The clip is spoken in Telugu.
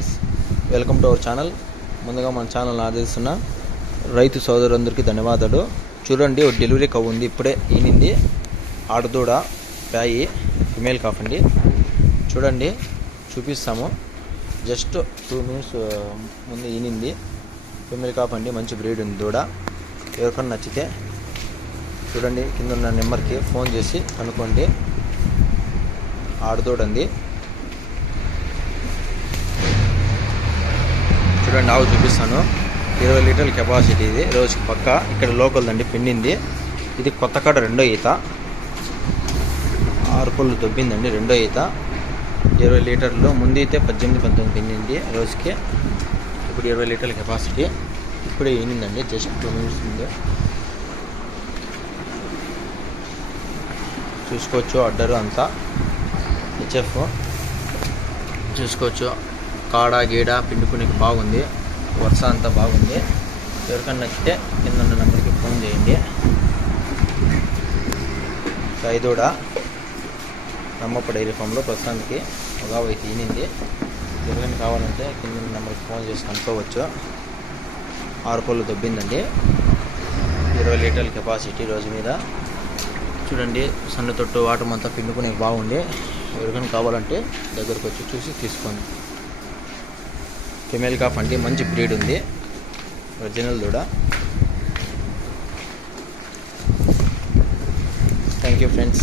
Friends welcome to our channel. ముందుగా మన ఛానల్ ఆదరిస్తున్న రైతు సోదరులందరికీ ధన్యవాదాలు. చూడండి ఒక డెలివరీ కవ్ ఉంది ఇప్పుడే ఈనింది. ఆడదూడ ప్యాయి ఫిమేల్ కాఫ్ అండి చూడండి చూపిస్తాము. జస్ట్ టూ మినిట్స్ ముందు ఈనింది. ఫిమేల్ కాఫ్ అండి మంచి బ్రీడ్ ఉంది దూడ. ఎవరికన్నా నచ్చితే చూడండి కింద ఉన్న నెంబర్కి ఫోన్ చేసి కనుక్కోండి. ఆడదూడండి చూడండి ఆవు చూపిస్తాను. ఇరవై లీటర్ల కెపాసిటీ ఇది రోజుకి పక్క. ఇక్కడ లోకల్ దండి పిండింది. ఇది కొత్త కాడ రెండో ఈత. ఆరు పళ్ళు దొబ్బిందండి రెండో ఈత. ఇరవై లీటర్లు ముందు అయితే పద్దెనిమిది పంతొమ్మిది పిండింది రోజుకి. ఇప్పుడు ఇరవై లీటర్ల కెపాసిటీ ఇప్పుడే ఈనిందండి జస్ట్ టూ మినిట్స్ ఉంది చూసుకోవచ్చు అడ్డరు అంతా. హెచ్ఎఫ్. చూసుకోవచ్చు. కాడ గీడ పిండుకునేకి బాగుంది. వర్ష అంతా బాగుంది. ఎవరికన్నా నచ్చితే కింద ఉన్న నెంబర్కి ఫోన్ చేయండి. ఐదోడ నమ్మప్ప డైరీ ఫామ్లో ప్రస్తుతానికి ఒక అయితే ఈనింది ఎవరికైనా కావాలంటే కింద ఉన్న నెంబర్కి ఫోన్ చేసి కనుక్కోవచ్చు. ఆరు పళ్ళు దొబ్బిందండి. ఇరవై లీటర్ల కెపాసిటీ రోజు మీద. చూడండి సన్న తొట్టు వాటర్ అంతా పిండుకునే బాగుంది. ఎవరికైనా కావాలంటే దగ్గరకు వచ్చి చూసి తీసుకోండి. ఫిమేల్ కాఫ్ అంటే మంచి బ్రీడ్ ఉంది. ఒరిజినల్ దూడ. Thank you friends